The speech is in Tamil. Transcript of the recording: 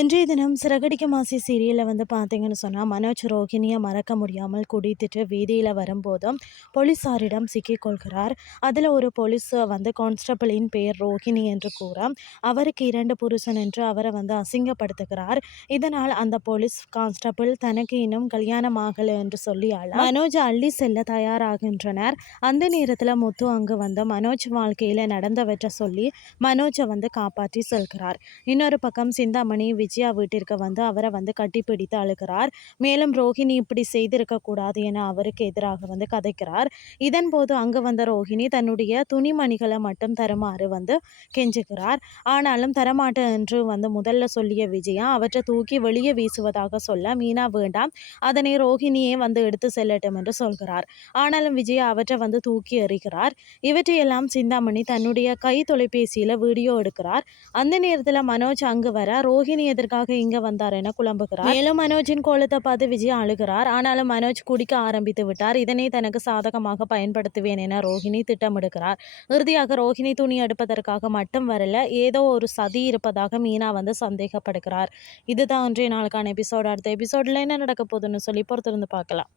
இன்றைய தினம் சிறகடிக்க மாசி சீரியலில் வந்து பார்த்தீங்கன்னு சொன்னால் மனோஜ் ரோகிணியை மறக்க முடியாமல் குடித்துட்டு வீதியில் வரும்போதும் போலீஸாரிடம் சிக்கிக்கொள்கிறார். அதில் ஒரு போலீஸ் வந்து கான்ஸ்டபிளின் பெயர் ரோகிணி என்று கூற அவருக்கு இரண்டு புருஷன் என்று அவரை வந்து அசிங்கப்படுத்துகிறார். இதனால் அந்த போலீஸ் கான்ஸ்டபிள் தனக்கு இன்னும் கல்யாணம் ஆகலை என்று சொல்லி அழ மனோஜ் அள்ளி செல்ல தயாராகின்றனர். அந்த நேரத்தில் முத்து அங்கு வந்து மனோஜ் வாழ்க்கையில் நடந்தவற்றை சொல்லி மனோஜை வந்து காப்பாற்றி செல்கிறார். இன்னொரு பக்கம் சிந்தாமணி விஜய் வீட்டிற்கு வந்து அவரை வந்து கட்டிப்பிடித்து அழுகிறார். மேலும் ரோஹிணி இப்படி செய்திருக்க கூடாது என அவருக்கு எதிராக வந்து கதைக்கிறார். இதன் போது அங்கு வந்த ரோஹிணி தன்னுடைய துணிமணிகளை மட்டும் தருமாறு வந்து கெஞ்சுகிறார். ஆனாலும் தரமாட்டேன் என்று வந்து முதல்ல சொல்லிய விஜயா அவற்றை தூக்கி வெளியே வீசுவதாக சொல்ல மீனா வேண்டாம். அதனை ரோஹிணியே வந்து எடுத்து செல்லட்டும் என்று சொல்கிறார். ஆனாலும் விஜயா அவற்றை வந்து தூக்கி எறிகிறார். இவற்றையெல்லாம் சிந்தாமணி தன்னுடைய கை தொலைபேசியில் வீடியோ எடுக்கிறார். அந்த நேரத்தில் மனோஜ் அங்கு வர ரோஹிணி எதற்காக இங்க வந்தார் என குழம்புகிறார். மேலும் மனோஜின் கோலத்தை பார்த்து விஜய் அழுகிறார். ஆனாலும் மனோஜ் குடிக்க ஆரம்பித்து விட்டார். இதனை தனக்கு சாதகமாக பயன்படுத்துவேன் என ரோஹிணி திட்டமிடுகிறார். இறுதியாக ரோஹிணி துணி எடுப்பதற்காக மட்டும் வரல ஏதோ ஒரு சதி இருப்பதாக மீனா வந்து சந்தேகப்படுகிறார். இதுதான் இன்றைய நாளுக்கான எபிசோட். அடுத்த எபிசோட்ல என்ன நடக்க போகுதுன்னு சொல்லி பொறுத்திருந்து பார்க்கலாம்.